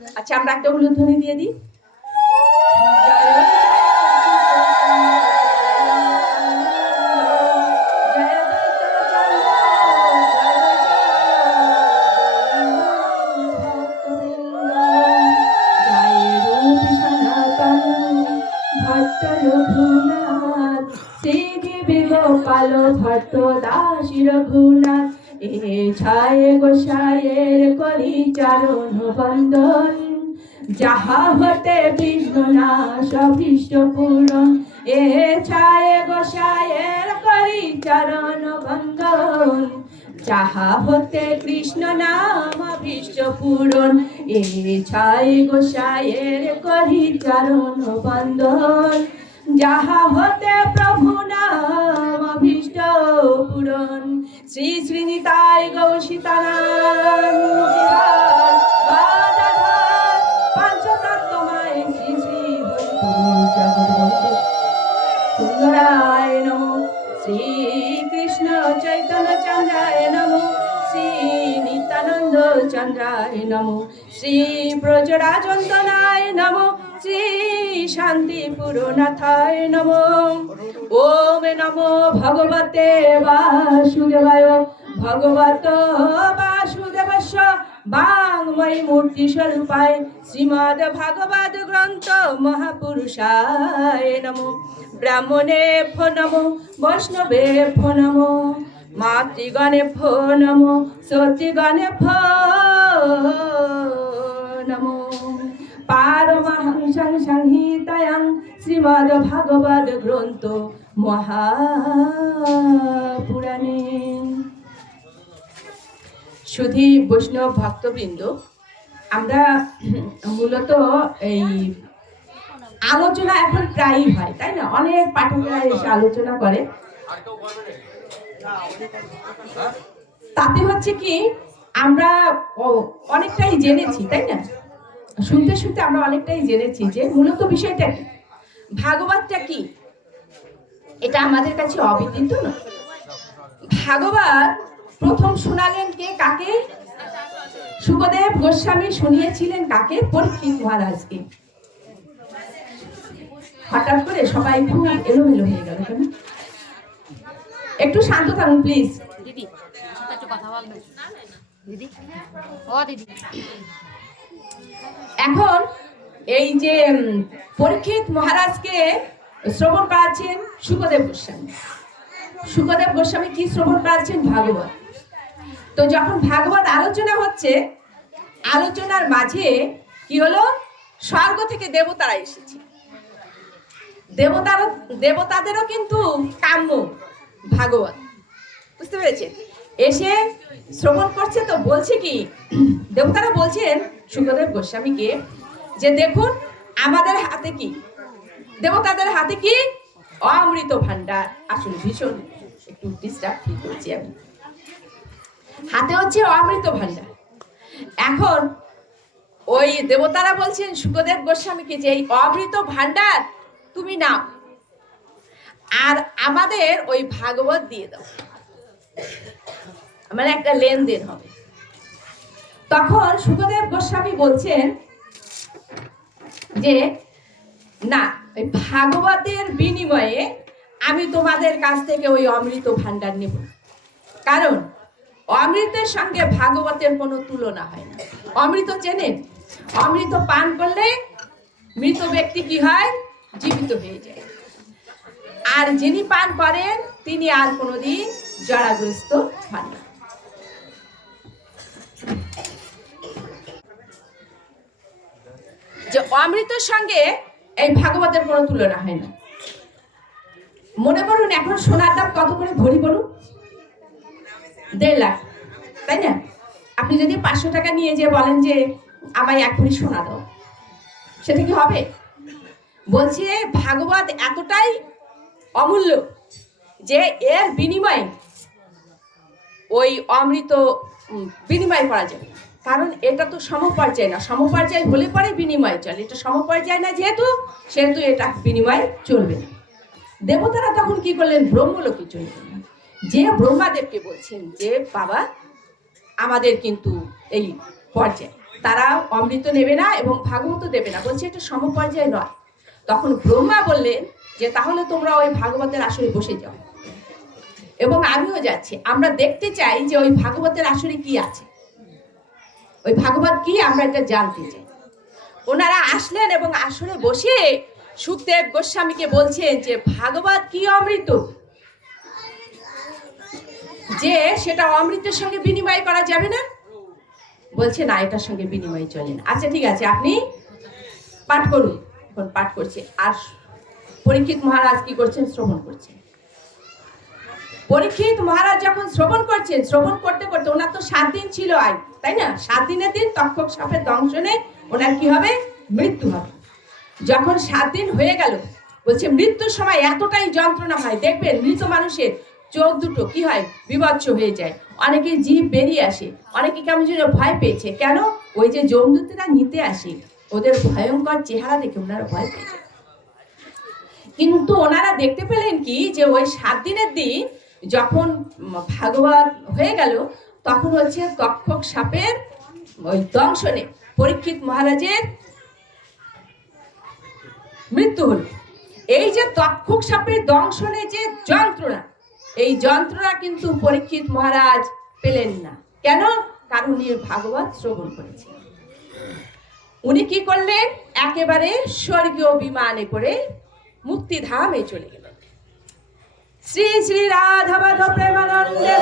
আচ্ছা আমরা একটা উলুধ্বনি দিয়ে দিই গোপাল ভট্ট দাস রঘুনাথ এ ছায় গোসাইয়ের করি চারণ বন্দন, যাহা হতে বিষ্ণু অভীষ্ট পূরণ। এ ছায় গোসাইয়ের করি চরণ বন্দন, যাহা হতে কৃষ্ণ নাম অভীষ্ট পূরণ। এ ছায় গোসাইয়ের করি চরণ বন্দন, যাহা হতে প্রভু নাম অভীষ্ট পূরণ। শ্রী শ্রীনিতাই গৌসীতানাম পঞ্চতত্ত্বময় শ্রী শ্রী জগৎবন্ধু সুন্দরায় নমো শ্রী কৃষ্ণ চৈতন্য চন্দ্রায় নমো শ্রী নিত্যানন্দ চন্দ্রায় নমো শ্রী ব্রজরাজন্তনায় নমো শ্রী শান্তি পুরনাথায় নমো। ওম নমো ভগবতে বাসুদেবায়। ভগবত বাসুদেবস্য বাংময়ী মূর্তি স্বরূপায় শ্রীমদ ভাগবত গ্রন্থ মহাপুরুষায় নমো। ব্রাহ্মণে ফো নমো বৈষ্ণবে ফো নমো মাতৃগণে ফো নমো সতীগণে ফো নমো। পারমহংসং সংহিতায়াং শ্রীমদ ভাগবত গ্রন্থ মহাপুরাণে। সুধী বৈষ্ণব ভক্তবৃন্দ, আমরা মূলত এই আলোচনা এখন প্রায়ই হয়, তাই না? অনেক পাঠকরা এসে আলোচনা করে। তাতে হচ্ছে কি, আমরা অনেকটাই জেনেছি, তাই না? শুনতে শুনতে আমরা অনেকটাই জেনেছি যে মূলত বিষয়টা কি? ভাগবতটা কি? এটা আমাদের কাছে অবিদিত না ভাগবত প্রথম শোনালেন কে কাকে? সুখদেব গোস্বামী শুনিয়েছিলেন কাকে? পরীক্ষিত মহারাজকে। হঠাৎ করে সবাই খুব এলোমেলো হয়ে গেল একটু শান্ত থাকুন প্লিজ দিদি কথা বলবে দিদি, ও দিদি। এখন এই যে পরীক্ষিত মহারাজকে শ্রবণ করাচ্ছেন সুখদেব গোস্বামী। সুখদেব গোস্বামী কি শ্রবণ করাচ্ছেন? ভাগবত। তো যখন ভাগবত আলোচনা হচ্ছে, আলোচনার মাঝে কি হলো? স্বর্গ থেকে দেবতারা এসেছে। দেবতার, দেবতাদেরও কিন্তু কাম্য ভাগবত। বুঝতে পেরেছেন? এসে শ্রবণ করছে তো বলছে কি, দেবতারা বলছেন সুখদেব গোস্বামীকে যে দেখুন আমাদের হাতে কি, দেবতাদের হাতে কি অমৃত ভান্ডার আসলে ভীষণ একটু ডিস্টার্ব ফিল করছি আমি। হাতে হচ্ছে অমৃত ভান্ডার এখন ওই দেবতারা বলছেন সুখদেব গোস্বামীকে যে এই অমৃত ভান্ডার তুমি নাও, আর আমাদের ওই ভাগবত দিয়ে দাও। মানে একটা লেনদেন হবে। তখন সুখদেব গোস্বামী বলছেন যে, না, ওই ভাগবতের বিনিময়ে আমি তোমাদের কাছ থেকে ওই অমৃত ভান্ডার নেব কারণ অমৃতের সঙ্গে ভাগবতের কোনো তুলনা হয় না। অমৃত চেনেন অমৃত পান করলে মৃত ব্যক্তি কি হয়? জীবিত হয়ে যায়। আর যিনি পান করেন, তিনি আর কোনোদিন জড়াগ্রস্ত হন না। অমৃতের সঙ্গে এই ভাগবতের কোনো তুলনা হয় না। মনে করুন এখন সোনার দাম কত করে ভরি বলুন? দেড় লাখ, তাই না? আপনি যদি পাঁচশো টাকা নিয়ে যে বলেন যে আমায় এক ভরি সোনা দাও, সেটা কি হবে? বলছে, ভাগবত এতটাই অমূল্য যে এর বিনিময়ে ওই অমৃত বিনিময় করা না। কারণ এটা তো সমপর্যায় না। সমপর্যায় হলে পরে বিনিময় চলে। এটা সমপর্যায় না যেহেতু, সেহেতু এটা বিনিময় চলবে না। দেবতারা তখন কি করলেন? ব্রহ্মলোকে চলে গেলেন। যে ব্রহ্মাদেবকে বলছেন যে, বাবা, আমাদের কিন্তু এই পর্যায়ে তারা অমৃত নেবে না এবং ভাগবত দেবে না। বলছে, এটা সমপর্যায় নয়। তখন ব্রহ্মা বললেন যে, তাহলে তোমরা ওই ভাগবতের আসরে বসে যাও। এবং আমিও যাচ্ছি। আমরা দেখতে চাই যে, ওই ভাগবতের আসরে কি আছে। ওই ভাগবত কি আমরা এটা জানতে চাই। ওনারা আসলেন এবং আসরে বসে সুখদেব গোস্বামীকে বলছেন যে, ভাগবত কি অমৃত? যে সেটা অমৃতের সঙ্গে বিনিময় করা যাবে না? বলছে, না, এটার সঙ্গে বিনিময় চলে না। আচ্ছা ঠিক আছে, আপনি পাঠ করুন। এখন পাঠ করছে। আর পরীক্ষিত মহারাজ কি করছেন? শ্রবণ করছেন। পরীক্ষিত মহারাজ যখন শ্রবণ করছেন, শ্রবণ করতে করতে ওনার তো সাত দিন ছিল আয়, তাই না? সাত দিনের দিন তক্ষক সাপের দংশনে ওনার কি হবে? মৃত্যু হবে। যখন সাত দিন হয়ে গেল, বলছে মৃত্যুর সময় এতটাই যন্ত্রণা হয়, দেখবেন মৃত মানুষের চোখ দুটো কি হয়? বিভৎস হয়ে যায়। অনেকে জীব বেরিয়ে আসে, অনেকে কেমন যেন ভয় পেয়েছে। কেন? ওই যে জমদূতেরা নিতে আসে, ওদের ভয়ঙ্কর চেহারা দেখে ওনারা ভয় পেয়েছে কিন্তু ওনারা দেখতে পেলেন কি? যে ওই সাত দিনের দিন যখন ভাগবত হয়ে গেল, তখন হচ্ছে তক্ষক সাপের ওই দংশনে পরীক্ষিত মহারাজের মৃত্যু হলো। এই যে তক্ষক সাপের দংশনে যে যন্ত্রণা, এই যন্ত্রণা কিন্তু পরীক্ষিত মহারাজ পেলেন না। কেন? কারণ ভাগবত শ্রবণ করেছেন। উনি কি করলেন? একেবারে স্বর্গীয় বিমানে করে মুক্তিধামে চলে গেলেন। শ্রী শ্রী রাধা মাধব প্রেমানন্দে।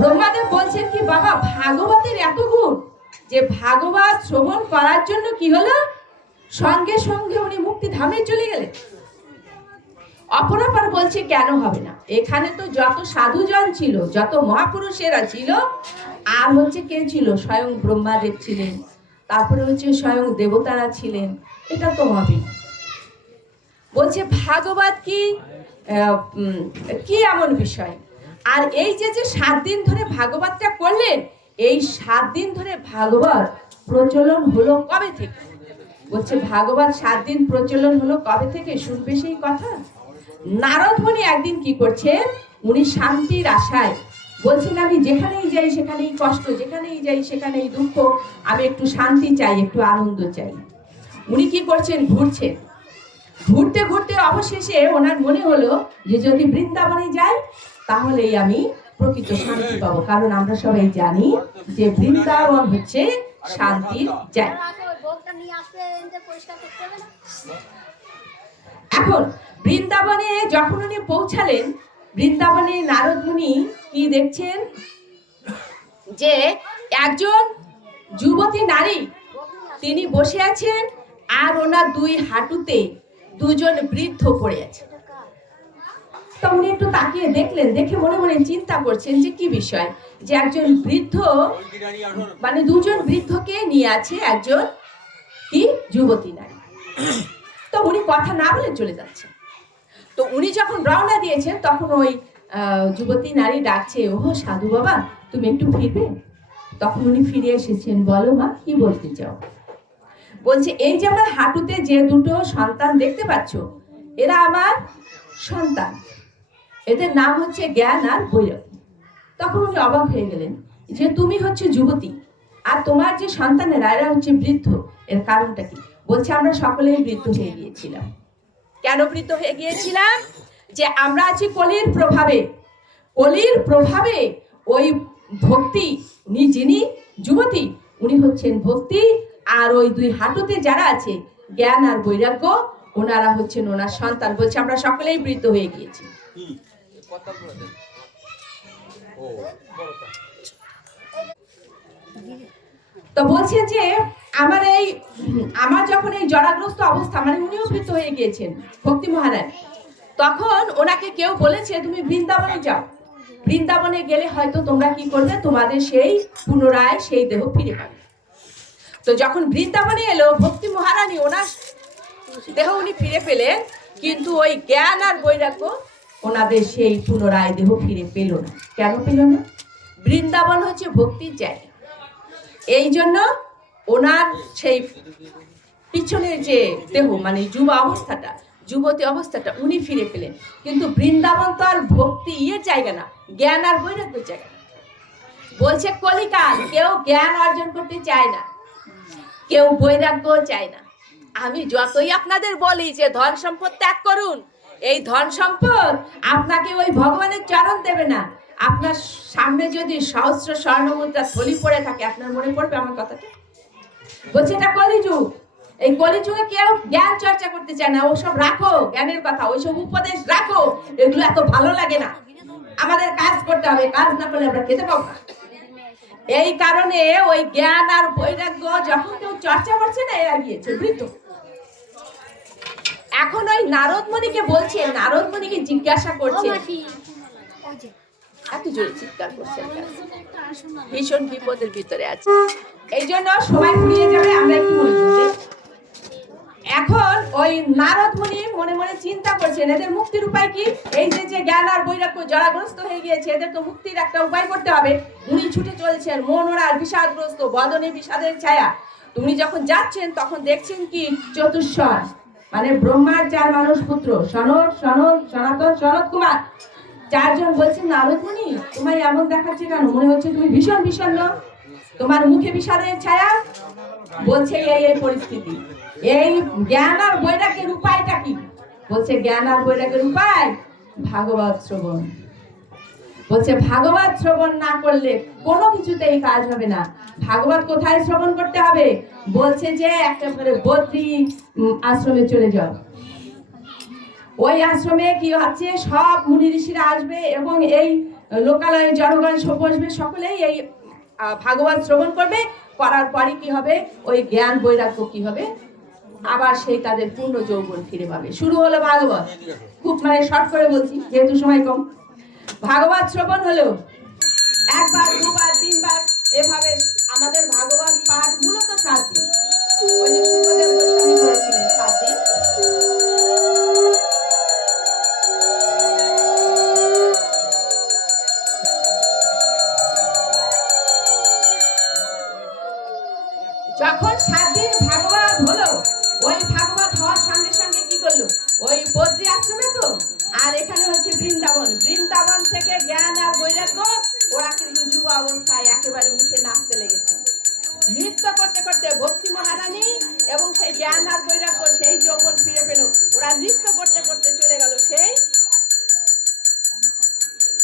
ব্রহ্মাদেব বলছেন কি, বাবা, ভাগবতের এত গুণ যে ভাগবত শ্রবণ করার জন্য কি হলো সঙ্গে সঙ্গে উনি মুক্তি ধামে চলে গেলেন অপরাপর বলছে, কেন হবে না? এখানে তো যত সাধুজন ছিল, যত মহাপুরুষেরা ছিল, আর হচ্ছে কে ছিল? স্বয়ং ব্রহ্মাদেব ছিলেন, তারপরে হচ্ছে স্বয়ং দেবতারা ছিলেন, এটা তো হবে। বলছে, ভাগবত কি কি এমন বিষয়? আর এই যে যে সাত দিন ধরে ভাগবতটা করলেন, এই সাত দিন ধরে ভাগবত প্রচলন হলো কবে থেকে? বলছে, ভাগবত সাত দিন প্রচলন হলো কবে থেকে? শুনবে সেই কথা? নারদ মুনি একদিন কি করছেন উনি শান্তির আশায় বলছেন, আমি যেখানেই যাই সেখানেই কষ্ট, যেখানেই যাই সেখানেই দুঃখ। আমি একটু শান্তি চাই, একটু আনন্দ চাই। উনি কি করছেন? ঘুরছেন। ঘুরতে ঘুরতে অবশেষে ওনার মনে হলো যে, যদি বৃন্দাবনে যাই, তাহলেই আমি প্রকৃত শান্তি পাবো। কারণ আমরা সবাই জানি যে, বৃন্দাবন হচ্ছে শান্তির জায়গা। এখন বৃন্দাবনে যখন উনি পৌঁছালেন, বৃন্দাবনে নারদ মুনি কি দেখছেন? যে একজন যুবতী নারী, তিনি বসে আছেন আর ওনার দুই হাঁটুতে দুজন বৃদ্ধ পড়ে আছে। এটা তো উনি একটু তাকিয়ে দেখলেন, দেখে মনে মনে চিন্তা করছেন যে কি বিষয়? যে একজন বৃদ্ধ মানে দুজন বৃদ্ধকে নিয়ে আছে একজন কি? যুবতী নারী। তো উনি কথা না বলে চলে যাচ্ছে তো উনি যখন রওনা দিয়েছেন, তখন ওই যুবতী নারী ডাকছে, ওহো, সাধু বাবা, তুমি একটু ফিরবে? তখন উনি ফিরে এসেছেন, বলো মা, কি বলতে চাও? বলছে, এই যে আমার হাঁটুতে যে দুটো সন্তান দেখতে পাচ্ছ, এরা আমার সন্তান। এদের নাম হচ্ছে জ্ঞান আর বৈরব তখন উনি অবাক হয়ে গেলেন, যে তুমি হচ্ছে যুবতী, আর তোমার যে সন্তানেরা, এরা হচ্ছে বৃদ্ধ, এর কারণটা কি? বলছে, আমরা সকলেই বৃদ্ধ হয়ে গিয়েছিলাম। কেন বৃদ্ধ হয়ে গিয়েছিলাম? যে আমরা আছি কলির প্রভাবে। কলির প্রভাবে ওই ভক্তি যিনি যুবতী, উনি হচ্ছেন ভক্তি, আর ওই দুই হাঁটুতে যারা আছে, জ্ঞান আর বৈরাগ্য, ওনারা হচ্ছেন ওনার সন্তান। বলছে, আমরা সকলেই বৃদ্ধ হয়ে গিয়েছি। তো বলছে যে আমার এই, আমার যখন এই জরাগ্রস্ত অবস্থা মানে উনিও বৃদ্ধ হয়ে গিয়েছেন, ভক্তি মহারাজ। তখন ওনাকে কেউ বলেছে, তুমি বৃন্দাবনে যাও। বৃন্দাবনে গেলে হয়তো তোমরা কি করবে? তোমাদের সেই পুনরায় সেই দেহ ফিরে পাবে। তো যখন বৃন্দাবনে এলো, ভক্তি মহারানী ওনার দেহ উনি ফিরে পেলেন, কিন্তু ওই জ্ঞান আর বৈরাগ্য ওনাদের সেই পুনরায় দেহ ফিরে পেল না। কেন পেল না? বৃন্দাবন হচ্ছে ভক্তির জায়গা। এই জন্য ওনার সেই পিছনের যে দেহ মানে যুব অবস্থাটা, যুবতী অবস্থাটা, উনি ফিরে পেলেন কিন্তু বৃন্দাবন তো আর ভক্তি ইয়ের জায়গা না, জ্ঞান আর বৈরাগ্যের জায়গা। বলছে, কলিকাল, কেউ জ্ঞান অর্জন করতে চায় না, কেউ বৈরাগ্য চায় না আমি যতই আপনাদের বলি যে ধন সম্পদ ত্যাগ করুন, এই ধন সম্পদ আপনাকে ওই ভগবানের চরণ দেবে না আপনার সামনে যদি সহস্র স্বর্ণ মুদ্রা থলি পড়ে থাকে, আপনার মনে পড়বে আমার কথাটা? বলছে, এটা কলিযুগ। এই কলিযুগে কেউ জ্ঞান চর্চা করতে চায় না। ওসব রাখো, জ্ঞানের কথা, ওইসব উপদেশ রাখো, এগুলো এত ভালো লাগে না। আমাদের কাজ করতে হবে, কাজ না করলে আমরা খেতে পাবো না। এই কারণে ওই জ্ঞান আর বৈরাগ্য যখন কেউ চর্চা করছে না এরা গিয়েছে, বৃদ্ধ। এখন ওই নারদমণিকে বলছে, নারদ মুনিকে জিজ্ঞাসা করছে এত জোরে চিৎকার করছেন ভীষণ বিপদের ভিতরে আছে। এই জন্য সময় ফুরিয়ে যাবে, আমরা কি দিই? এখন ওই নারদ মুনি মনে মনে চিন্তা করছেন, এদের মুক্তির উপায় কি? এই যে যে জ্ঞান আর বৈরাগ্য জড়াগ্রস্ত হয়ে গিয়েছে, এদের তো মুক্তির একটা উপায় করতে হবে। উনি ছুটে চলছেন, মন ওনার বিষাদগ্রস্ত, বদনে বিষাদের ছায়া। তুমি যখন যাচ্ছেন, তখন দেখছেন কি? চতুষ্বার মানে ব্রহ্মার চার মানুষ পুত্র, সনদ সনদ, সনাতন সনদ কুমার চারজন বলছেন নারদ মুনি তোমায় এমন দেখাচ্ছে কেন? মনে হচ্ছে তুমি ভীষণ বিষণ্ণ। তোমার মুখে বিষাদের ছায়া। বলছে এই এই পরিস্থিতি। এই জ্ঞান আর বৈরাগ্যের উপায়টা কি? বলছে জ্ঞান আর বৈরাগ্যের উপায় ভাগবত শ্রবণ। বলছে ভাগবত শ্রবণ না করলে কোনো কিছুতেই কাজ হবে না। ভাগবত কোথায় শ্রবণ করতে হবে? বলছে যে বদ্রী উম, আশ্রমে চলে যাও। ওই আশ্রমে কি হচ্ছে সব মুনি ঋষিরা আসবে এবং এই লোকালয়ে জনগণ সব বসবে, সকলেই এই ভাগবত শ্রবণ করবে। করার পরে কি হবে? ওই জ্ঞান বৈরাগ্য কি হবে? আবার সেই তাদের পূর্ণ যৌবন ফিরে পাবে। শুরু হলো ভাগবত। খুব মানে শর্ট করে বলছি, যেহেতু সময় কম। ভাগবত শ্রবণ হলো। একবার, দুবার, তিনবার, এভাবে আমাদের ভাগবত পাঠ মূলত সাত দিন। ওই যে গোস্বামী করেছিলেন সাত দিন। যখন সাত দিন ভাগবত হলো, ওই ভাগবত হওয়ার সঙ্গে সঙ্গে কি করল? ওই বদ্রী আশ্রমে তো? আর এখানে হচ্ছে বৃন্দাবন। বৃন্দাবন থেকে জ্ঞান আর বৈরাগ্য, ওরা কিন্তু যুব অবস্থায় একেবারে উঠে নাচতে লেগেছে। নৃত্য করতে করতে ভক্তি মহারানী এবং সেই জ্ঞান আর বৈরাগ্য, সেই যৌবন ফিরে পেল। ওরা নৃত্য করতে করতে চলে গেল সেই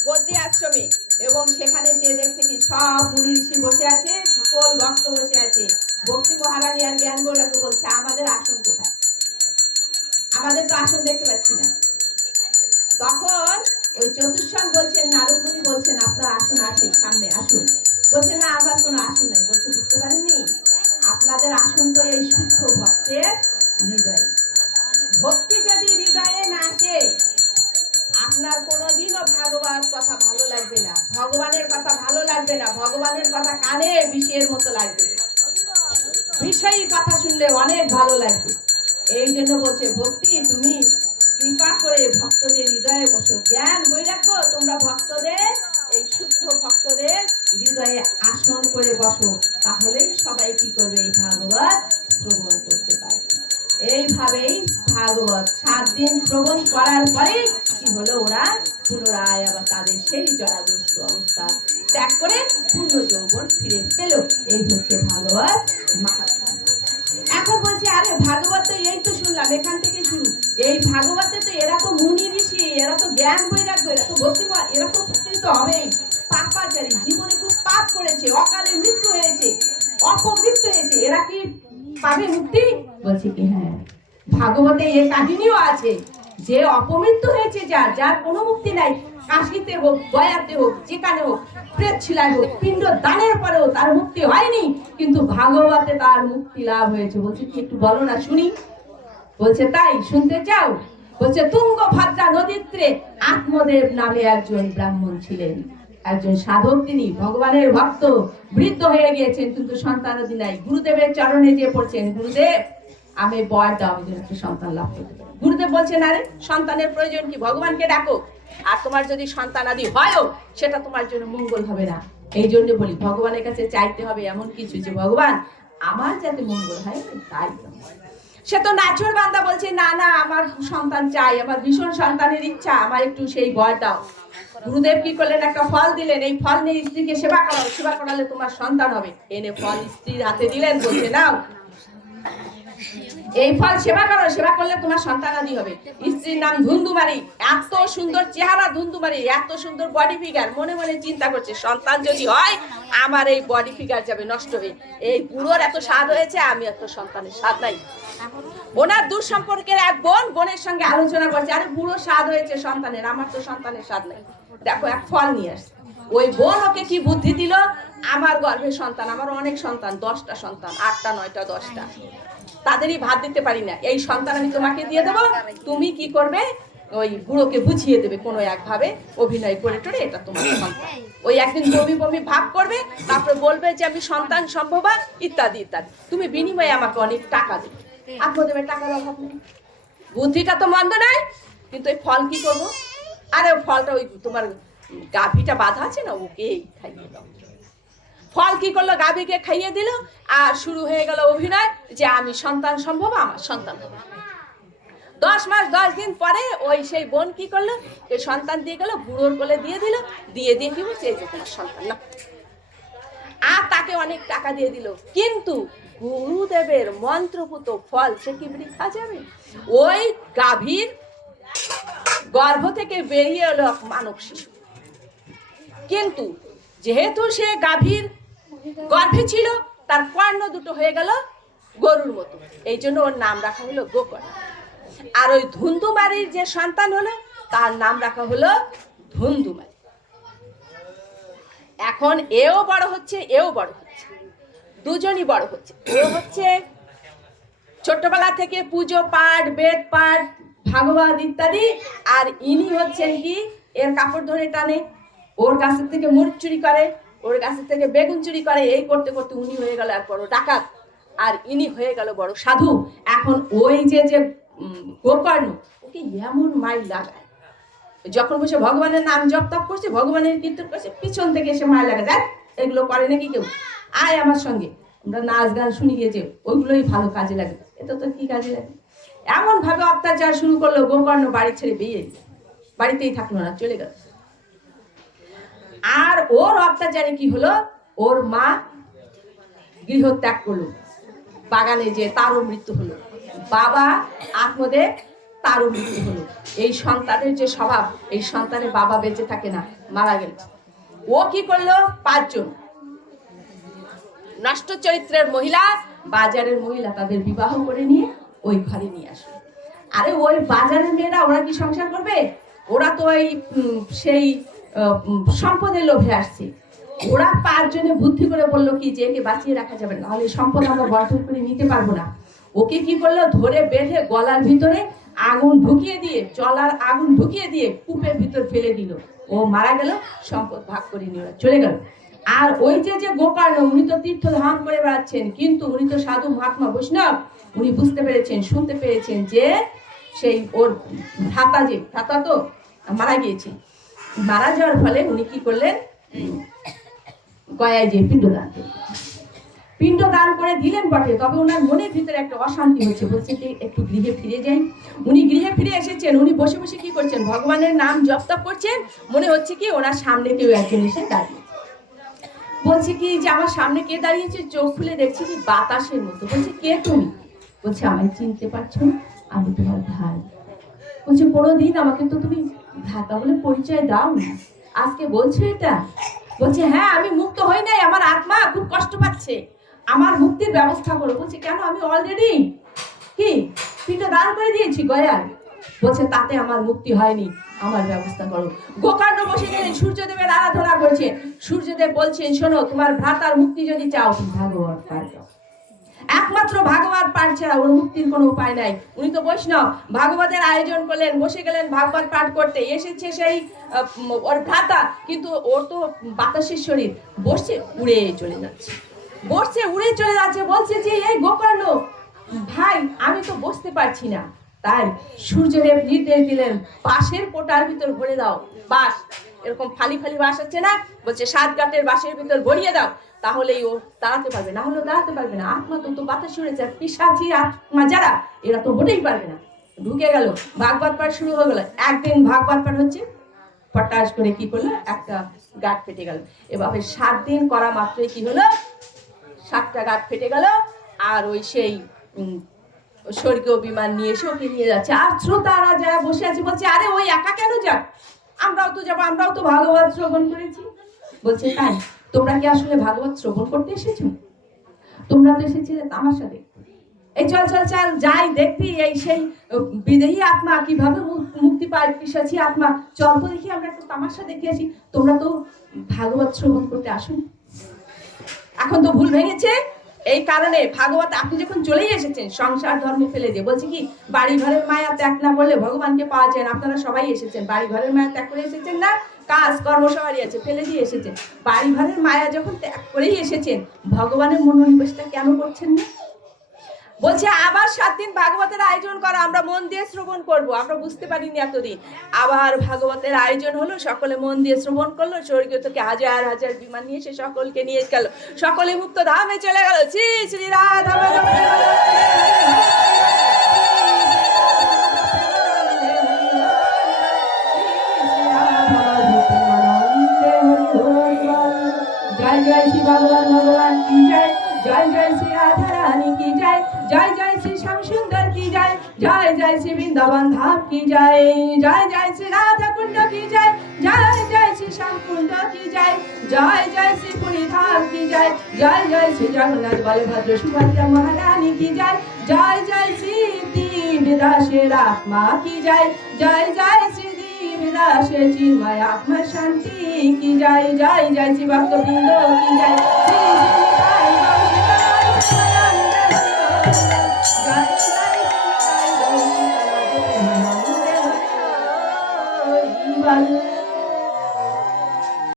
বদ্রী আশ্রমে। এবং সেখানে যে দেখছে কি সব মুনি ঋষি বসে আছে, সকল ভক্ত বসে আছে। ভক্তি মহারানী আর জ্ঞান বৈরাগ্য বলছে, আমাদের আসন কোথায়? আমাদের তো আসন দেখতে পাচ্ছি না। তখন ওই চতুর্শন বলছেন নারদ মুনি বলছেন, আপনার আসন আছে সামনে, আসুন। বলছে, না, আমার কোনো আসন নাই। বলছে, বুঝতে পারেননি? আপনাদের আসন তো এই শুদ্ধ ভক্তের হৃদয়। ভক্তি যদি হৃদয়ে না আসে, আপনার কোনোদিনও ভাগবত কথা ভালো লাগবে না। ভগবানের কথা ভালো লাগবে না। ভগবানের কথা কানে বিষের মতো লাগবে। বিষয়ী কথা শুনলে অনেক ভালো লাগবে। এই জন্য বলছে, ভক্তি, তুমি কৃপা করে ভক্তদের হৃদয়ে বসো। জ্ঞান, বৈরাগ্য, তোমরা ভক্তদের, এই শুদ্ধ ভক্তদের হৃদয়ে আসন করে বসো। তাহলেই সবাই কি করবে? এই ভাগবত শ্রবণ করতে পারবে। এইভাবেই ভাগবত সাত দিন শ্রবণ করার পরে কি হলো ওরা? পুনরায় আবার তাদের সেই জড়াগ্রস্ত অবস্থা ত্যাগ করে পূর্ণ যৌবন ফিরে পেল। এই হচ্ছে ভাগবত মাহাত্ম্য। এখন বলছি, আরে ভাগবত তো এই তো শুনলাম, এখান থেকে শুরু। এই ভাগবতে তো এরা তো মুনি ঋষি, এরা তো জ্ঞান বৈরাগ্য, এরা তো ভক্তিময়, এরা তো উপকৃত হবেই। পাপাচারী, জীবনে খুব পাপ করেছে, অকালে মৃত্যু হয়েছে অপমৃত্যু হয়েছে। এরা কি পাবে মুক্তি? বলছে কি হ্যাঁ ভাগবতে এ কাহিনীও আছে। যে অপমৃত্যু হয়েছে, যার যার কোনো মুক্তি নাই, কাশিতে হোক, গয়াতে হোক, যেখানে হোক প্রেত ছিলায় হোক, পিণ্ড দানের পরেও তার মুক্তি হয়নি, কিন্তু ভাগবতে তার মুক্তি লাভ হয়েছে। বলছে, কি একটু বলো না, শুনি। বলছে, তাই, শুনতে চাও? বলছে তুঙ্গভদ্রা নদীর তীরে আত্মদেব নামে একজন ব্রাহ্মণ ছিলেন। একজন সাধক তিনি, ভগবানের ভক্ত, বৃদ্ধ হয়ে গিয়েছেন, কিন্তু সন্তানাদি নাই। গুরুদেবের চরণে যে পড়ছেন, গুরুদেব, আমি বর দাও একটা সন্তান লাভ করতে গুরুদেব বলছেন, আরে, সন্তানের প্রয়োজন কি? ভগবানকে ডাকো। আর তোমার যদি সন্তানাদি হয়ও, সেটা তোমার জন্য মঙ্গল হবে না। এই জন্য বলি, ভগবানের কাছে চাইতে হবে এমন কিছু যে, ভগবান, আমার যাতে মঙ্গল হয় তাই সে তো নাচুর বান্দা বলছে, না না, আমার সন্তান চাই, আমার ভীষণ সন্তানের ইচ্ছা, আমার একটু সেই বর দাও। গুরুদেব কি করলেন? একটা ফল দিলেন। এই ফল নিয়ে স্ত্রীকে সেবা করাও, সেবা করালে তোমার সন্তান হবে। এনে ফল স্ত্রীর হাতে দিলেন, বলছে, নাও এই ফল সেবা করো, সেবা করলে তোমার সন্তানাদি হবে। স্ত্রীর নাম ধুন্দুমারি এত সুন্দর চেহারা ধুন্দুমারি এত সুন্দর বডি ফিগার মনে মনে চিন্তা করছে, সন্তান যদি হয়, আমার এই বডি ফিগার যাবে, নষ্ট হয়ে। এই বুড়োর এত স্বাদ হয়েছে, আমি এত সন্তানের স্বাদ নাই। ওনার দূর সম্পর্কের এক বোন, বোনের সঙ্গে আলোচনা করছে, আরে বুড়ো স্বাদ হয়েছে সন্তানের, আমার তো সন্তানের স্বাদ নাই। দেখো, এক ফল নিয়ে আসছে। ওই বোন ওকে কি বুদ্ধি দিল? আমার গর্ভে সন্তান, আমার অনেক সন্তান, দশটা সন্তান, আটটা, নয়টা, দশটা। তাদেরই ভাত দিতে পারি না। এই সন্তান আমি তোমাকে দিয়ে দেবো। তুমি কি করবে? ওই বুড়োকে বুঝিয়ে দেবে কোনো একভাবে অভিনয় করে টরে এটা তোমার সন্তান। ওই একদিন বমি বমি ভাব করবে, তারপরে বলবে যে আমি সন্তান, সম্ভবা, ইত্যাদি ইত্যাদি। তুমি বিনিময়ে আমাকে অনেক টাকা দেবে। আত্মদেবের টাকার অভাব নেই। বুদ্ধিটা তো মন্দ নাই কিন্তু ওই ফল কি করব? আরে ফলটা ওই তোমার গাভীটা বাঁধা আছে না, ওকেই খাইয়ে দাও। ফল কি করল? গাভীকে খাইয়ে দিল আর শুরু হয়ে গেল অভিনয় যে আমি সন্তান সম্ভব, আমার সন্তান দশ মাস, দশ দিন পরে ওই সেই বোন কি করল? এই সন্তান দিয়ে গেল, বুড়োর কোলে দিয়ে দিল, দিয়ে দিয়ে কি বলছে, এই যে তোমার সন্তান না আর তাকে অনেক টাকা দিয়ে দিল। কিন্তু গুরুদেবের মন্ত্রপুত ফল সে কি বৃক্ষা যাবে? ওই গাভীর গর্ভ থেকে বেরিয়ে এলো মানব শিশু। কিন্তু যেহেতু সে গাভীর গর্ভে ছিল, তার কর্ণ দুটো হয়ে গেল গরুর মতো। এই জন্য ওর নাম রাখা হলো গোকর্ণ। আর ওই ধুন্দুমারির যে সন্তান হলো, তার নাম রাখা হলো ধুন্দুমারি। এখন এও বড় হচ্ছে, এও বড় হচ্ছে। দুজনই বড় হচ্ছে। এ হচ্ছে ছোট্টবেলা থেকে পুজো পাঠ, বেদ পাঠ, ভাগবত ইত্যাদি, আর ইনি হচ্ছেন কি, এর কাপড় ধরে টানে, ওর গাছের থেকে মুড় চুরি করে ওর গাছের থেকে বেগুন চুরি করে, এই করতে করতে উনি হয়ে গেল এক বড় ডাকাত। আর ইনি হয়ে গেল বড় সাধু। এখন ওই যে যে গোকর্ণ, ওকে এমন মাইল লাগায়। যখন বসে ভগবানের নাম জপ তপ করছে, ভগবানের কীর্তন করছে, পিছন থেকে এসে মায় লাগা যায় এগুলো করে নাকি কেউ? আয় আমার সঙ্গে। আমরা নাচ গান শুনি গিয়েছে ওইগুলোই ভালো কাজে লাগে। এটা তো কি কাজে লাগে? এমন ভাবে অত্যাচার শুরু করল গোকর্ণ, বাড়ি ছেড়ে বেরিয়ে বাড়িতেই থাকল না, চলে গেল। আর ওর অত্যাচারে কি হলো? ওর মা গৃহত্যাগ করল। বাগানে যে তারও মৃত্যু হলো। বাবা আত্মদেব তারও মৃত্যু হলো। এই সন্তানের যে স্বভাব, এই সন্তানের বাবা বেঁচে থাকে না, মারা গেল। ও কি করল? পাঁচজন নষ্ট চরিত্রের মহিলা, বাজারের মহিলা তাদের বিবাহ করে নিয়ে ওই ঘরে নিয়ে আসলো। আরে ওই বাজারের মেয়েরা ওরা কি সংসার করবে? ওরা তো ওই সেই সম্পদের লোভে আসছে। ওরা পাঁচজনে বুদ্ধি করে বলল কি, যে একে বাঁচিয়ে রাখা যাবে না, নাহলে সম্পদ আমরা বর্জন করে নিতে পারব না। ওকে কি করল? ধরে বেঁধে গলার ভিতরে আগুন ঢুকিয়ে দিয়ে চলার আগুন ঢুকিয়ে দিয়ে কূপের ভিতর ফেলে দিল। ও মারা গেল, সম্পদ ভাগ করে ওরা চলে গেল। আর ওই যে যে গোকর্ণ, উনি তো তীর্থ ধাম করে বেড়াচ্ছেন, কিন্তু উনি তো সাধু মহাত্মা বৈষ্ণব, উনি বুঝতে পেরেছেন, শুনতে পেরেছেন যে সেই ওর ভ্রাতা যে, ভ্রাতা তো মারা গিয়েছে। মারা যাওয়ার ফলে উনি কি করলেন? গয়ায় যে পিণ্ডদান। পিণ্ডদান করে দিলেন বটে, তবে ওনার মনের ভিতরে একটা অশান্তি হচ্ছে। বলছে যে, একটু গৃহে ফিরে যাই। উনি গৃহে ফিরে এসেছেন, উনি বসে বসে কি করছেন? ভগবানের নাম জপ তপ করছেন। মনে হচ্ছে কি ওনার সামনে কেউ একজন এসে দাঁড়িয়ে বলছে কি, যে আমার সামনে কে দাঁড়িয়েছে? চোখ খুলে দেখছি কি বাতাসের মতো। বলছে, কে তুমি? বলছে, আমায় চিনতে পারছ? আমি তোমার ভাই। বলছে, কোনোদিন আমাকে তো তুমি ভ্রাতা বলে পরিচয় দাও না। আজকে বলছো এটা? বলছে হ্যাঁ আমি মুক্ত হই নাই, আমার আত্মা খুব কষ্ট পাচ্ছে। আমার মুক্তির ব্যবস্থা করো। বলছে, কেন, আমি অলরেডি কি? পিঠে দান করে দিয়েছি গয়ার বলছে, তাতে আমার মুক্তি হয়নি, আমার ব্যবস্থা করো। গোকর্ণ বসে গেলেন, সূর্যদেবের আরাধনা করছে। সূর্যদেব বলছেন, শোনো, তোমার ভ্রাতার মুক্তি যদি চাও ভাগবত দাও। একমাত্র ভাগবত পাঠ ছাড়া ওর মুক্তির কোনো উপায় নাই। উনি তো বৈষ্ণব। ভাগবতের আয়োজন করলেন, বসে গেলেন ভাগবত পাঠ করতে। এসেছে সেই ওর ভ্রাতা। কিন্তু ওর তো বাতাসের শরীর। বসছে, উড়ে চলে যাচ্ছে। বসছে, উড়ে চলে যাচ্ছে। বলছে যে, এই গোকর্ণ, ভাই, আমি তো বসতে পারছি না। তাই সূর্যদেব নির্দেশ দিলেন, বাঁশের কোটার ভিতর ভরে দাও। বাঁশ, এরকম ফালি ফালি বাঁশ আছে না? বলছে, সাত গাঁটের বাঁশের ভিতর ভরিয়ে দাও। তাহলেই ও দাঁড়াতে পারবে। না হলে দাঁড়াতে পারবে না। আত্মা তো বাতাস উড়েছে আর পিসাচি, আত্মা যারা, এরা তো মোটেই পারবে না। ঢুকে গেল। ভাগবত পাঠ শুরু হয়ে গেল। একদিন ভাগবত পাঠ হচ্ছে। পটাশ করে কি করল? একটা গাঁট ফেটে গেল। এভাবে সাত দিন করা মাত্রই কি হলো? সাতটা গাঁট ফেটে গেল। আর ওই সেই স্বর্গীয় বিমান নিয়ে এসে ওকে নিয়ে যাচ্ছে। আর শ্রোতারা যারা বসে আছে, বলছে, আরে, ওই একা কেন যাক? আমরাও তো যাব, আমরাও তো ভাগবত শ্রবণ করেছি। বলছে তাই তোমরা কি আসলে ভাগবত শ্রবণ করতে এসেছ? তোমরা তো এসেছিলে তামাশা দেখতে। এই চল চল চল, যাই দেখবি এই সেই বিদেহী আত্মা কীভাবে মুক্তি পায় পিসাছি আত্মা। চল তো দেখি, আমরা একটু তামাশা দেখে আসি। তোমরা তো ভাগবত শ্রবণ করতে আসুন এখন তো ভুল ভেঙেছে। এই কারণে ভাগবত, আপনি যখন চলেই এসেছেন, সংসার ধর্ম ফেলে দিয়ে, বলছি কি বাড়ি ঘরের মায়া ত্যাগ না করলে ভগবানকে পাওয়া যায় না। আপনারা সবাই এসেছেন বাড়ি ঘরের মায়া ত্যাগ করে এসেছেন না? কাজ কর্ম সবারই আছে ফেলে দিয়ে এসেছেন বাড়ি ঘরের মায়া যখন ত্যাগ করেই এসেছেন ভগবানের মনোনিবেশটা কেন করছেন না বলছে আবার সাত দিন ভাগবতের আয়োজন করা আমরা মন দিয়ে শ্রবণ করব আমরা বুঝতে পারিনি এতদিন আবার ভাগবতের আয়োজন হলো সকলে মন দিয়ে শ্রবণ করল স্বর্গীয় থেকে হাজার হাজার বিমান নিয়ে এসে সকলকে নিয়ে গেল সকলে মুক্ত ধামে চলে গেল শ্রী শ্রী রাধা জয় জয় শ্রী ভগবান ভগবান কি জয় জয় জয় শ্রী রাধা রানী কি জয় জয় জয় শ্রী শ্যাম সুন্দর কি জয় জয় জয় শ্রী বৃন্দাবন ধাম কি জয় জয় জয় শ্রী রাধা কুণ্ড কি জয় জয় জয় শ্রী শ্যাম কুণ্ড কি জয় জয় জয় শ্রী পুরী ধাম কি জয় জয় জয় শ্রী জগন্নাথ বলভদ্র সুভদ্রা মহারানী কি জয় জয় জয় শ্রী দেবদাসের আত্মা কি জয় জয় জয় শ্রী দেবদাসে চিন্ময় আত্মা শান্তি কি যাই যাই শ্রী ভক্তবৃন্দ কি যাই Thank শ্রী